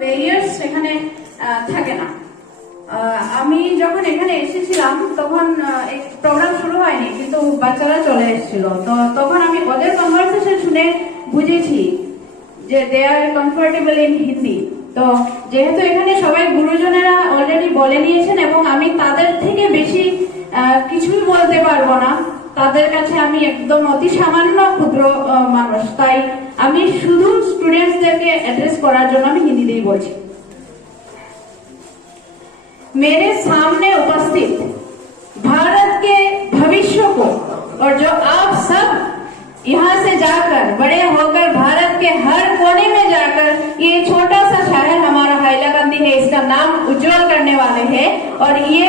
Barriers এখানে থাকে না। আমি যখন এখানে এসেছিলাম তখন প্রোগ্রাম শুরু হয়নি, কিন্তু বাচ্চারা চলে এসেছিল। তো তখন আমি ওদের কনভারসেশন শুনে বুঝেছি যে দে আর কমফোর্টেবল ইন হিন্দি। তো যেহেতু এখানে সবাই গুরুজনেরা অলরেডি বলে নিয়েছেন এবং আমি তাদের থেকে বেশি কিছুই বলতে পারবো না, তাদের কাছে আমি একদম অতি সামান্য ক্ষুদ্র মানুষ, তাই আমি শুধু স্টুडेंट्सদেরকে অ্যাড্রেস করার জন্য আমি হিন্দিতেই বলছি। मेरे सामने उपस्थित भारत के भविष्य को और जो आप सब यहाँ से जाकर बड़े होकर भारत के हर कोने में जाकर ये छोटा सा शहर हमारा हैलाकंदी है, इसका नाम उज्जवल करने वाले हैं। और ये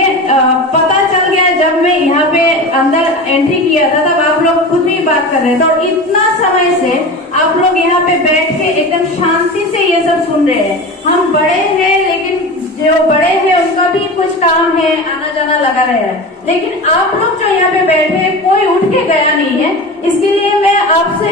पता चल गया जब मैं यहाँ पे अंदर एंट्री किया था, तब आप लोग खुद भी बात कर रहे थे और इतना समय से आप लोग यहाँ पे बैठ के एकदम शांति से ये सब सुन रहे हैं। हम बड़े हैं, लेकिन जो बड़े हैं उनका भी कुछ काम है, आना जाना लगा रहा है, लेकिन आप लोग जो यहाँ पे बैठे कोई उठ के गया नहीं है। इसके लिए मैं आपसे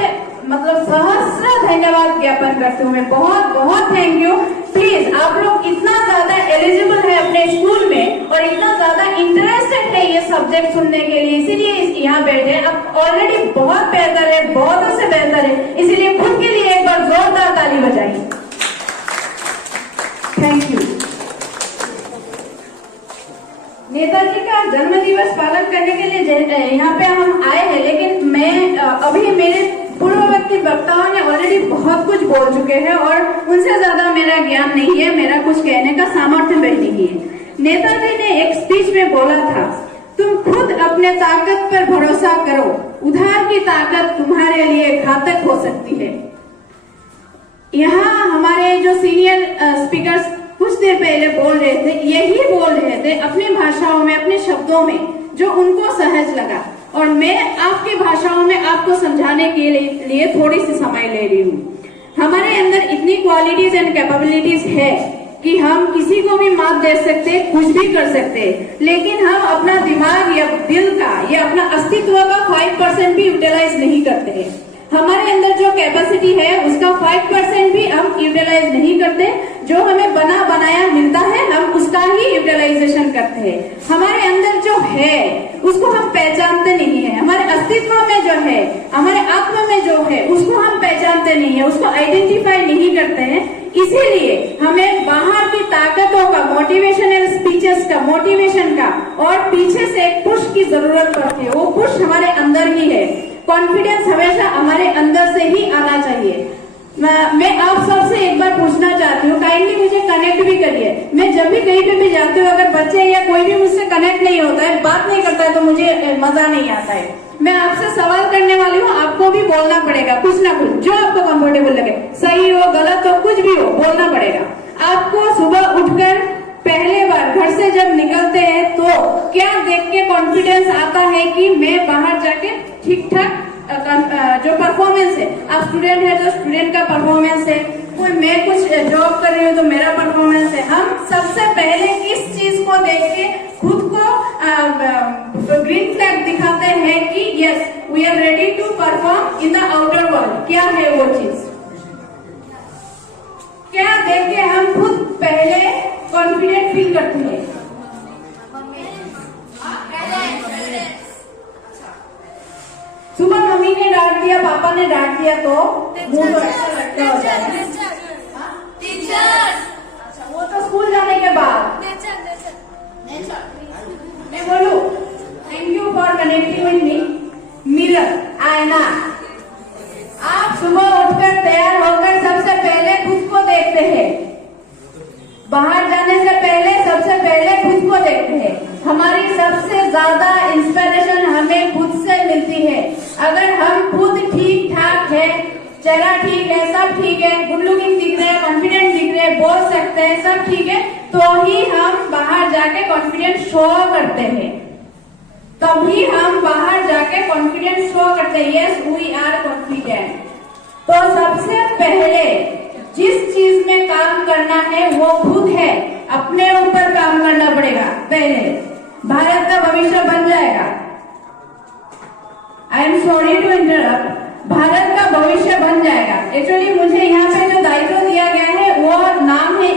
मतलब सहस्र धन्यवाद ज्ञापन करती हूँ। मैं बहुत बहुत थैंक यू। प्लीज आप लोग इतना ज्यादा एलिजिबल है अपने स्कूल में और इतना ज्यादा इंटरेस्टेड है ये सब्जेक्ट सुनने के लिए, इसीलिए यहाँ बैठे। अब ऑलरेडी बहुत बेहतर है, बहुत से बेहतर है, इसीलिए खुद के लिए एक बार जोरदार ताली बजाइए। Thank you. नेताजी का जन्म दिवस पालन करने के लिए यहाँ पे हम आए हैं, लेकिन मैं अभी मेरे पूर्ववर्ती वक्ताओं ने ऑलरेडी बहुत कुछ बोल चुके हैं और उनसे ज्यादा मेरा ज्ञान नहीं है, मेरा कुछ कहने का सामर्थ्य भी नहीं है। नेताजी ने एक स्पीच में बोला था, तुम खुद अपने ताकत पर भरोसा करो, उधार की ताकत तुम्हारे लिए घातक हो सकती है। यहाँ हमारे जो सीनियर स्पीकर्स कुछ देर पहले बोल रहे थे, यही बोल रहे थे अपनी भाषाओं में, अपने शब्दों में जो उनको सहज लगा, और मैं आपकी भाषाओं में आपको समझाने के लिए थोड़ी सी समय ले रही हूँ। हमारे अंदर इतनी क्वालिटीज एंड कैपेबिलिटीज है कि हम किसी को भी मात दे सकते, कुछ भी कर सकते, लेकिन हम अपना दिमाग या दिल का या अपना अस्तित्व का 5% भी यूटिलाइज नहीं करते हैं। हमारे अंदर जो कैपेसिटी है उसका 5% भी हम यूटिलाइज नहीं करते। जो हमें बना बनाया मिलता है हम उसका ही यूटिलाइजेशन करते हैं। हमारे अंदर जो है उसको हम पहचानते नहीं है, हमारे अस्तित्व में जो है, हमारे आत्मा में जो है उसको हम पहचानते नहीं है, उसको आइडेंटिफाई नहीं करते हैं। इसीलिए हमें बाहर की ताकतों का, मोटिवेशनल स्पीचेस का, मोटिवेशन का और पीछे से एक पुश की जरूरत पड़ती है। वो पुश हमारे अंदर ही है। कॉन्फिडेंस हमेशा हमारे अंदर से ही आना चाहिए। मैं आप सबसे एक बार पूछना चाहती हूँ, काइंडली मुझे कनेक्ट भी करिए। मैं जब भी कहीं पे भी जाती हूँ, अगर बच्चे या कोई भी मुझसे कनेक्ट नहीं होता है, बात नहीं करता है, तो मुझे मजा नहीं आता है। मैं आपसे सवाल करने वाली हूँ, आपको भी बोलना पड़ेगा कुछ ना कुछ, जो आपको कंफर्टेबल लगे, सही हो गलत हो कुछ भी हो, बोलना पड़ेगा। आपको सुबह उठकर पहले बार घर से जब निकलते हैं तो क्या देख के कॉन्फिडेंस आता है कि मैं बाहर जाके ठीक ठाक जो परफॉर्मेंस है, आप स्टूडेंट है तो स्टूडेंट का परफॉर्मेंस है, कोई मैं कुछ जॉब कर रही हूँ तो मेरा परफॉर्मेंस है। हम सबसे पहले किस चीज को देख के खुद को ग्रीन फ्लैग दिखाते हैं कि yes we are ready to perform in the outer world? क्या है वो चीज? क्या देख के हम खुद पहले कॉन्फिडेंट फील करते हैं? सुबह मम्मी ने डांट दिया, पापा ने डांट दिया तो मुंह तो ऐसा लगता होता है। अच्छा, वो तो स्कूल जाने के बाद। मैं बोलू thank you for connecting with me. Mirror, आईना। आप सुबह उठकर तैयार होकर सबसे पहले खुद को देखते हैं। बाहर जाने से पहले सबसे पहले खुद को देखते हैं। हमारी सबसे ज्यादा इंस्पिरेशन हमें खुद से मिलती है। अगर हम खुद ठीक ठाक है, चेहरा ठीक है, सब ठीक है, गुड लुकिंग दिख रहे हैं, कॉन्फिडेंट दिख रहे हैं, बोल सकते हैं, सब ठीक है, तो ही हम बाहर जाके कॉन्फिडेंस शो करते हैं। तभी हम बाहर जाके कॉन्फिडेंस शो करते हैं। Yes we are confident. तो सबसे पहले जिस चीज में काम करना है वो खुद है, अपने ऊपर काम करना पड़ेगा। पहले भारत का भविष्य बन जाएगा। I am sorry to interrupt. Bharat का भविष्य बन जाएगा। एक्चुअली मुझे यहाँ पे जो दायित्व दिया गया है वो नाम है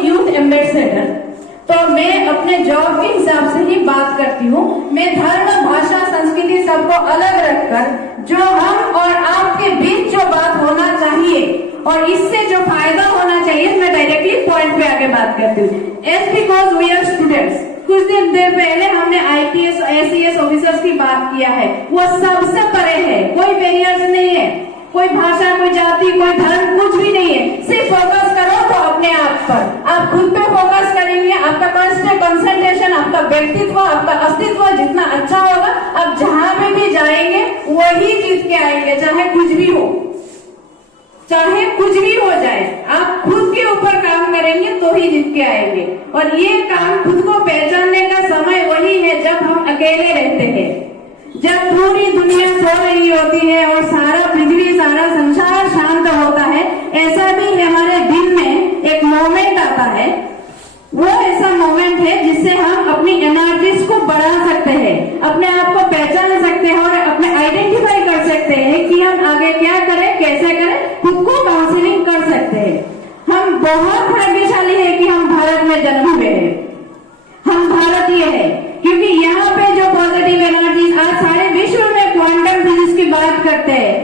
अपने जॉब के हिसाब से ही बात करती हूँ। मैं धर्म, भाषा, संस्कृति सबको अलग रखकर जो हम और आपके बीच जो बात होना चाहिए और इससे जो फायदा होना चाहिए, मैं डायरेक्टली पॉइंट पे आके बात करती हूँ। As because we are students, कुछ दिन देर पहले हमने IPS SES ऑफिसर्स की बात किया है, वो सबसे परे है, कोई बैरियर्स नहीं है, कोई भाषा, कोई जाति, कोई धर्म, कुछ भी नहीं है। सिर्फ फोकस करो तो अपने आप पर, आप खुद पे फोकस करेंगे, आपका कंसंट्रेशन, आपका व्यक्तित्व, आपका अस्तित्व जितना अच्छा होगा, आप जहां पे भी जाएंगे वही जीत के आएंगे, चाहे कुछ भी हो, चाहे कुछ भी हो जाए। आप खुद के ऊपर काम करेंगे तो ही जीत के आएंगे। और ये काम खुद को पहचानने का समय वही है जब हम अकेले रहते हैं, जब पूरी दुनिया सो रही होती है और सारा पृथ्वी, सारा संसार शांत होता है। ऐसा भी हमारे दिन में एक मोमेंट आता है, वो ऐसा मोमेंट है जिससे हम अपनी एनर्जीज को बढ़ा सकते हैं, अपने आप को पहचान सकते हैं और अपने आइडेंटिफाई कर सकते हैं कि हम आगे क्या करें, कैसे करें, खुद को काउंसलिंग कर सकते हैं। हम बहुत भाग्यशाली है कि हम भारत में जन्म हुए हैं, हम भारतीय है, क्योंकि यहाँ पे जो पॉजिटिव एनर्जीज, आज सारे विश्व में क्वांटम फिजिक्स की बात करते हैं,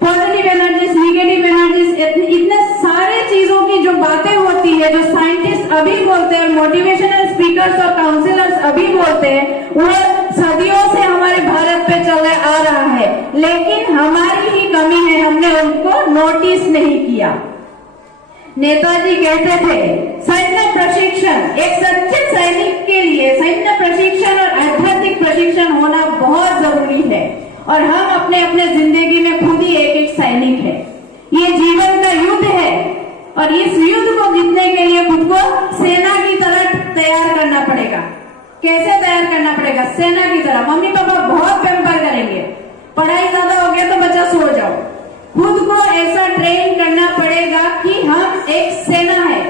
पॉजिटिव एनर्जीज, निगेटिव एनर्जीज, इतने सारे चीजों की जो बातें होती है, जो साइंटिस्ट अभी बोलते हैं, मोटिवेशनल स्पीकर्स और काउंसलर्स अभी बोलते हैं, वो सदियों से हमारे भारत पे चला आ रहा है, लेकिन हमारी ही कमी है, हमने उनको नोटिस नहीं किया। नेताजी कहते थे सैन्य प्रशिक्षण, एक सच्चे सैनिक के लिए सैन्य प्रशिक्षण और आध्यात्मिक प्रशिक्षण होना बहुत जरूरी है, और हम अपने अपने जिंदगी में खुद ही एक एक सैनिक है। ये जीवन का युद्ध है और इस युद्ध को जीतने के लिए खुद को सेना की तरह तैयार करना पड़ेगा। कैसे तैयार करना पड़ेगा? सेना की तरह। मम्मी पापा बहुत पैम्पर करेंगे, पढ़ाई ज्यादा हो गया तो बच्चा सो जाओ, खुद को ऐसा ट्रेन करना पड़ेगा कि हम एक सेना है,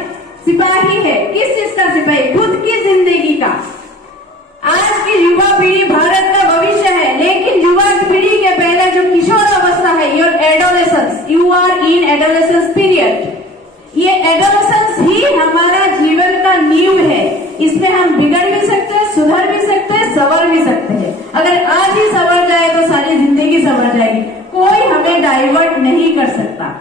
सिपाही है। किस चीज का सिपाही? खुद की जिंदगी का। आज की युवा पीढ़ी भारत का भविष्य है, लेकिन युवा पीढ़ी के पहले जो किशोर अवस्था है, your adolescence, you are in adolescence period, ये एडोलेसेंस ही हमारा जीवन का नींव है। इसमें हम बिगड़ भी सकते हैं, सुधर भी सकते हैं, संवर भी सकते हैं। अगर आज ही संवर जाए तो सारी जिंदगी संवर जाएगी, कोई हमें डाइवर्ट नहीं कर सकता।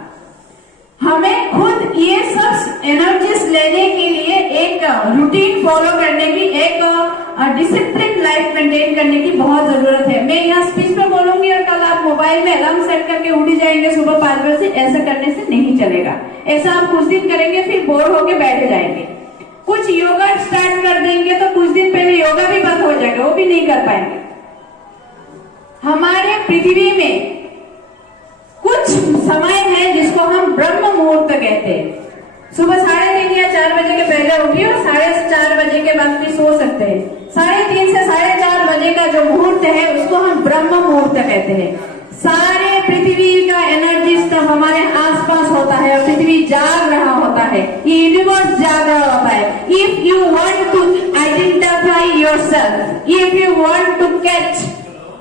हमें खुद ये सब एनर्जीज लेने के लिए एक रूटीन फॉलो करने की, एक डिसिप्लिन लाइफ मेंटेन करने की बहुत जरूरत है। मैं यहाँ स्पीच पे बोलूंगी और कल आप मोबाइल में अलार्म सेट करके उठ जाएंगे सुबह 5 बजे से, ऐसा करने से नहीं चलेगा। ऐसा आप कुछ दिन करेंगे फिर बोर होके बैठ जाएंगे। कुछ योगा स्टार्ट कर देंगे तो कुछ दिन पहले योगा भी बंद हो जाएगा, वो भी नहीं कर पाएंगे। हमारे पृथ्वी में कुछ समय है जिसको हम ब्रह्म मुहूर्त कहते हैं। सुबह 3:30 या 4 बजे के पहले उठिए और 4:30 बजे के बाद भी सो सकते हैं। 3:30 से 4:30 बजे का जो मुहूर्त है उसको हम ब्रह्म मुहूर्त कहते हैं। सारे पृथ्वी का एनर्जी तब हमारे आसपास होता है और पृथ्वी जाग रहा होता है, ये यूनिवर्स जाग रहा होता है। If you want to identify yourself, if you want to catch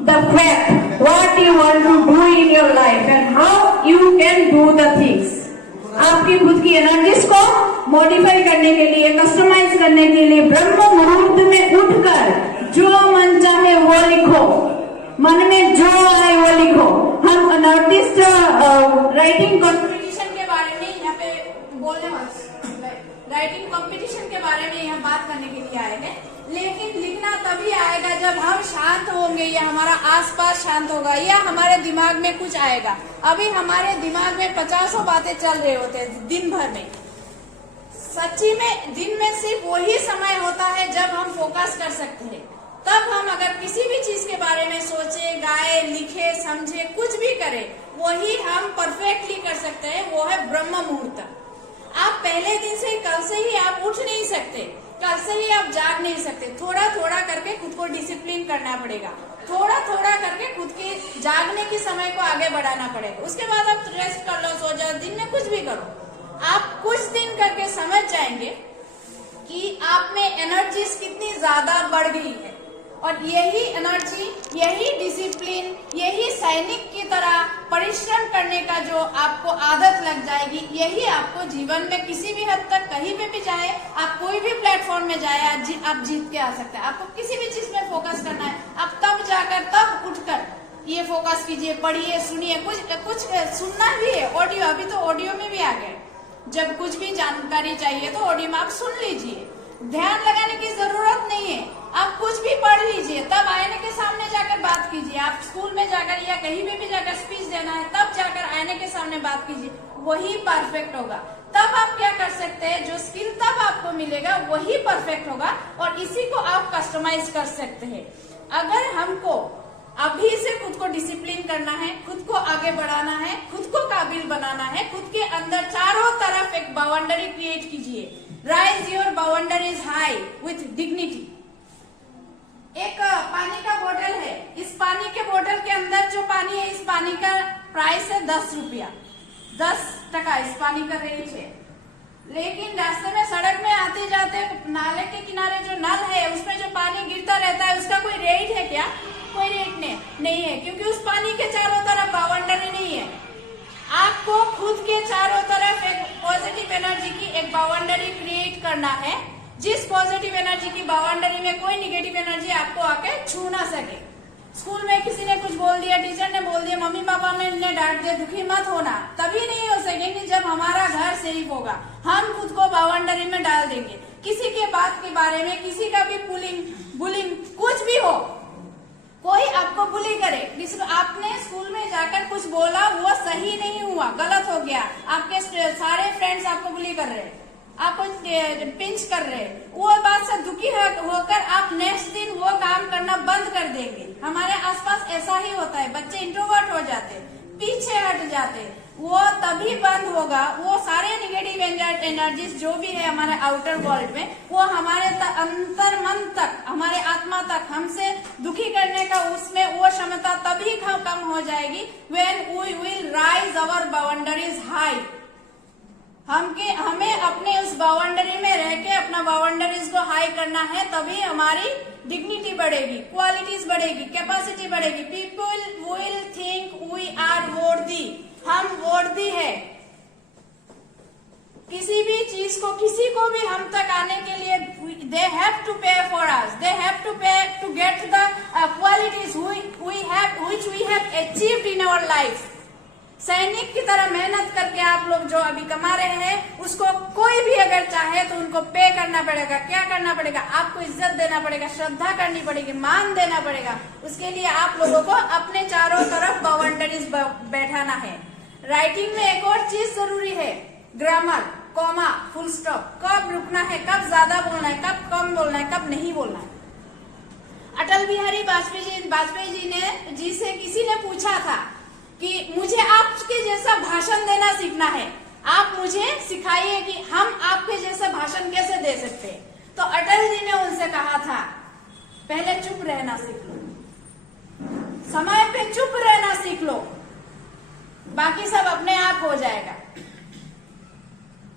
the fact, what you want to do in your life and how you can do the things, आपकी खुद की एनर्जीज को मॉडिफाई करने के लिए, कस्टमाइज करने के लिए ब्रह्म मुहूर्त में उठकर जो मन चाहे वो लिखो, मन में जो आए वो लिखो। हम नोटिस राइटिंग कॉम्पिटिशन के बारे में यहाँ पे बोलने वाले, राइटिंग कॉम्पिटिशन के बारे में यहाँ बात करने के लिए आए हैं, लेकिन लिखना तभी आएगा जब हम शांत होंगे या हमारा आसपास शांत होगा या हमारे दिमाग में कुछ आएगा। अभी हमारे दिमाग में 50 बातें चल रहे होते हैं दिन भर में। सच्ची में दिन में सिर्फ वही समय होता है जब हम फोकस कर सकते हैं। तब हम अगर किसी भी चीज के बारे में सोचे, गाए, लिखे, समझे, कुछ भी करें, वही हम परफेक्टली कर सकते हैं। वो है ब्रह्म मुहूर्त। आप पहले दिन से, कल से ही आप उठ नहीं सकते, कल से ही आप जाग नहीं सकते। थोड़ा थोड़ा करके खुद को डिसिप्लिन करना पड़ेगा, थोड़ा थोड़ा करके खुद के जागने के समय को आगे बढ़ाना पड़ेगा। उसके बाद आप रेस्ट कर लो, सो जाओ, दिन में कुछ भी करो। आप कुछ दिन करके समझ जाएंगे कि आप में एनर्जीज कितनी ज्यादा बढ़ गई है। और यही एनर्जी, यही डिसिप्लिन, यही सैनिक की तरह परिश्रम करने का जो आपको आदत लग जाएगी, यही आपको जीवन में किसी भी हद तक कहीं पे भी जाए, आप कोई भी प्लेटफॉर्म में जाए, आप जीत के आ सकते हैं। आपको किसी भी चीज में फोकस करना है, आप तब जाकर, तब उठकर ये फोकस कीजिए, पढ़िए, सुनिए, कुछ सुनना भी है, ऑडियो, अभी तो ऑडियो में भी आ गए। जब कुछ भी जानकारी चाहिए तो ऑडियो में आप सुन लीजिए, ध्यान लगाने की जरूरत नहीं है। आप कुछ भी पढ़ लीजिए, तब आईने के सामने जाकर बात कीजिए। आप स्कूल में जाकर या कहीं पे भी जाकर स्पीच देना है, तब जाकर आईने के सामने बात कीजिए, वही परफेक्ट होगा। तब आप क्या कर सकते हैं, जो स्किल तब आपको मिलेगा वही परफेक्ट होगा और इसी को आप कस्टमाइज कर सकते हैं। अगर हमको अभी से खुद को डिसिप्लिन करना है, खुद को आगे बढ़ाना है, खुद को काबिल बनाना है, खुद के अंदर चारों तरफ एक बाउंड्री क्रिएट कीजिए। Rise your boundaries high with dignity. एक पानी का बोतल है, इस पानी के बोतल के अंदर जो पानी है, इस पानी का प्राइस है 10 रुपया, 10 टका इस पानी का रेट है। लेकिन रास्ते में, सड़क में आते जाते नाले के किनारे जो नल है, उसमें जो पानी गिरता रहता है, उसका कोई रेट है क्या? कोई रेट नहीं है, क्योंकि उस पानी के चारों तरफ बाउंड्री नहीं है। आपको खुद के चारों तरफ एक पॉजिटिव एनर्जी की एक बाउंड्री क्रिएट करना है, जिस पॉजिटिव एनर्जी की बाउंड्री में कोई निगेटिव एनर्जी आपको आके छू ना सके। स्कूल में किसी ने कुछ बोल दिया, टीचर ने बोल दिया, मम्मी पापा ने डांट दिया, दुखी मत होना। तभी नहीं हो सकेंगे जब हमारा घर सेफ होगा, हम खुद को बाउंड्री में डाल देंगे। किसी के बात के बारे में, किसी का भी बुलिंग कुछ भी हो, कोई आपको बुली करे, आपने स्कूल में जाकर कुछ बोला, वो सही नहीं हुआ, गलत हो गया, आपके सारे फ्रेंड्स आपको बुली कर रहे, आपको पिंच कर रहे, वो बात से दुखी होकर आप नेक्स्ट दिन वो काम करना बंद कर देंगे। हमारे आसपास ऐसा ही होता है, बच्चे इंट्रोवर्ट हो जाते, पीछे हट जाते, वो तभी बंद होगा। वो सारे निगेटिव एनर्जीज जो भी है हमारे आउटर वर्ल्ड में, वो हमारे अंतर मन तक, हमारे आत्मा तक हमसे दुखी करने का उसमें वो क्षमता तभी कम हो जाएगी when we will rise our boundaries high। हमें अपने उस बाउंड्री में रह के अपना बाउंड्रीज को हाई करना है, तभी हमारी डिग्निटी बढ़ेगी, क्वालिटीज बढ़ेगी, कैपेसिटी बढ़ेगी। People will think we are worthy, हम वर्दी है। किसी भी चीज को, किसी को भी हम तक आने के लिए they have to pay for us, they have to pay to get the qualities which we have achieved in our life। सैनिक की तरह मेहनत करके आप लोग जो अभी कमा रहे हैं, उसको कोई भी अगर चाहे तो उनको पे करना पड़ेगा। क्या करना पड़ेगा? आपको इज्जत देना पड़ेगा, श्रद्धा करनी पड़ेगी, मान देना पड़ेगा। उसके लिए आप लोगों को अपने चारों तरफ बाउंड्रीज बैठाना है। राइटिंग में एक और चीज जरूरी है, ग्रामर, कॉमा, फुल स्टॉप। कब रुकना है, कब ज्यादा बोलना है, कब कम बोलना है, कब नहीं बोलना है। अटल बिहारी वाजपेयी जी से किसी ने पूछा था कि मुझे आपके जैसा भाषण देना सीखना है, आप मुझे सिखाइए कि हम आपके जैसा भाषण कैसे दे सकते हैं। तो अटल जी ने उनसे कहा था, पहले चुप रहना सीख लो, समय पे चुप रहना सीख लो, बाकी सब अपने आप हो जाएगा।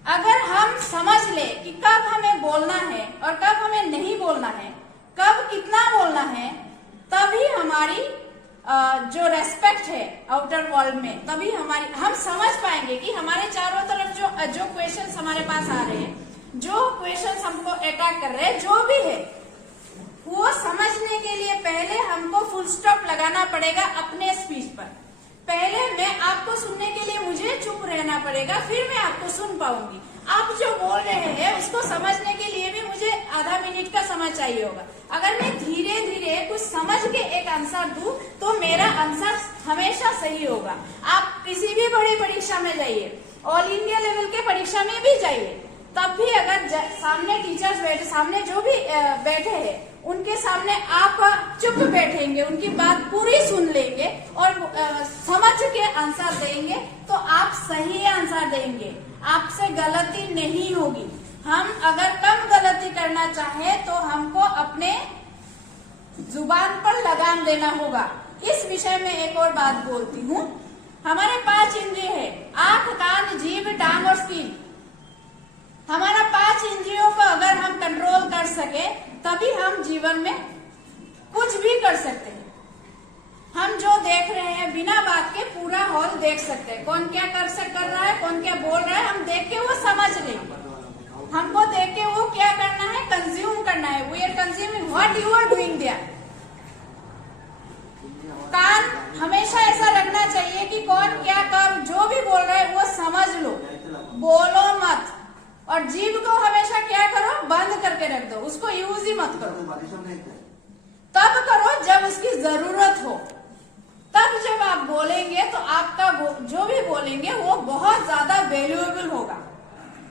अगर हम समझ ले कि कब हमें बोलना है और कब हमें नहीं बोलना है, कब कितना बोलना है, तभी हमारी जो रेस्पेक्ट है आउटर वर्ल्ड में, तभी हम समझ पाएंगे कि हमारे चारों तरफ जो क्वेश्चंस हमारे पास आ रहे हैं, जो क्वेश्चंस हमको अटैक कर रहे हैं, जो भी है, वो समझने के लिए पहले हमको फुल स्टॉप लगाना पड़ेगा अपने स्पीच पर। पहले मैं आपको सुनने के लिए मुझे चुप रहना पड़ेगा, फिर मैं आपको सुन पाऊंगी। आप जो बोल रहे हैं उसको समझने के लिए भी मुझे आधा मिनट का समय चाहिए होगा। अगर मैं धीरे धीरे कुछ समझ के एक आंसर दूं तो मेरा आंसर हमेशा सही होगा। आप किसी भी बड़ी परीक्षा में जाइए, ऑल इंडिया लेवल के परीक्षा में भी जाइए, तब भी अगर सामने टीचर्स बैठे, सामने जो भी बैठे हैं, उनके सामने आप चुप बैठेंगे, उनकी बात पूरी सुन लेंगे और समझ के आंसर देंगे, तो आप सही आंसर देंगे, आपसे गलती नहीं होगी। हम अगर कम गलती करना चाहे तो हमको अपने जुबान पर लगाम देना होगा। इस विषय में एक और बात बोलती हूँ। हमारे 5 इंद्रिय है, आंख, कान, जीभ, टांग और स्किन। हमारा 5 इंद्रियों को अगर हम कंट्रोल कर सके, तभी हम जीवन में कुछ कौन क्या कर रहा है, कौन क्या बोल रहा है, हम देख के वो समझ लेंगे। हमको देख के वो क्या करना है, कंज्यूम करना है। We are consuming what you are doing there. कान हमेशा ऐसा रखना चाहिए कि कौन क्या कब जो भी बोल रहा है वो समझ लो, बोलो मत। और जीभ को हमेशा क्या करो, बंद करके रख दो, उसको यूज ही मत करो। तब करो जब उसकी जरूरत हो, तब जब आप बोलेंगे तो आपका जो भी बोलेंगे वो बहुत ज्यादा वैल्यूएबल होगा।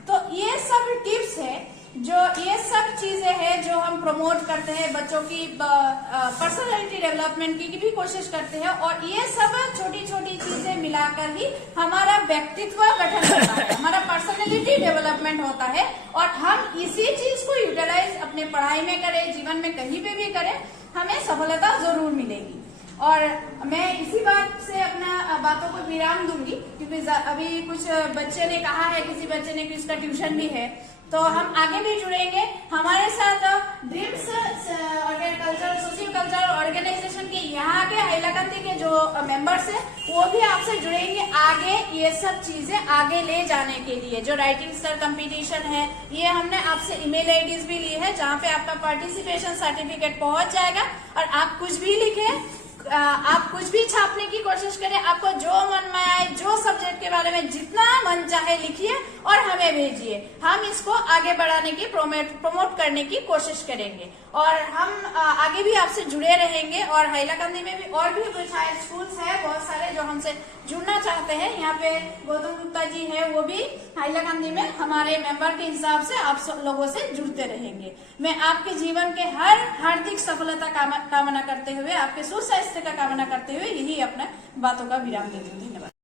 तो ये सब टिप्स है, जो ये सब चीजें हैं जो हम प्रमोट करते हैं, बच्चों की पर्सनालिटी डेवलपमेंट की भी कोशिश करते हैं। और ये सब छोटी छोटी चीजें मिलाकर ही हमारा व्यक्तित्व गठन होता है, हमारा पर्सनालिटी डेवलपमेंट होता है। और हम इसी चीज को यूटिलाइज अपने पढ़ाई में करें, जीवन में कहीं पे भी करें, हमें सफलता जरूर मिलेगी। और मैं इसी बात से अपना बातों को विराम दूंगी, क्योंकि अभी कुछ बच्चे ने कहा है, किसी बच्चे ने कि उसका ट्यूशन भी है, तो हम आगे भी जुड़ेंगे। हमारे साथ dreams culture socio culture organisation के यहाँ के हाइलाकांदी के जो मेंबर्स हैं वो भी आपसे जुड़ेंगे आगे ये सब चीजें आगे ले जाने के लिए। जो राइटिंग स्टार कंपटीशन है, ये हमने आपसे ईमेल आईडीज भी ली है, जहाँ पे आपका पार्टिसिपेशन सर्टिफिकेट पहुंच जाएगा। और आप कुछ भी लिखें, आप कुछ भी छापने की कोशिश करें, आपको जो मन में आए, जो सब्जेक्ट के बारे में जितना मन चाहे लिखिए और हमें भेजिए। हम इसको आगे बढ़ाने की प्रमोट करने की कोशिश करेंगे। और हम आगे भी आपसे जुड़े रहेंगे। और हाइलाकांदी में भी और भी कुछ हाई स्कूल्स है बहुत सारे जो हमसे जुड़ना चाहते हैं। यहाँ पे गौतम गुप्ता जी है, वो भी हाइलाकांदी में हमारे मेंबर के हिसाब से आप सब लोगों से जुड़ते रहेंगे। मैं आपके जीवन के हर हार्दिक सफलता कामना करते हुए, आपके सुस्वास्थ्य का कामना करते हुए यही अपना बातों का विराम देती हूँ। धन्यवाद।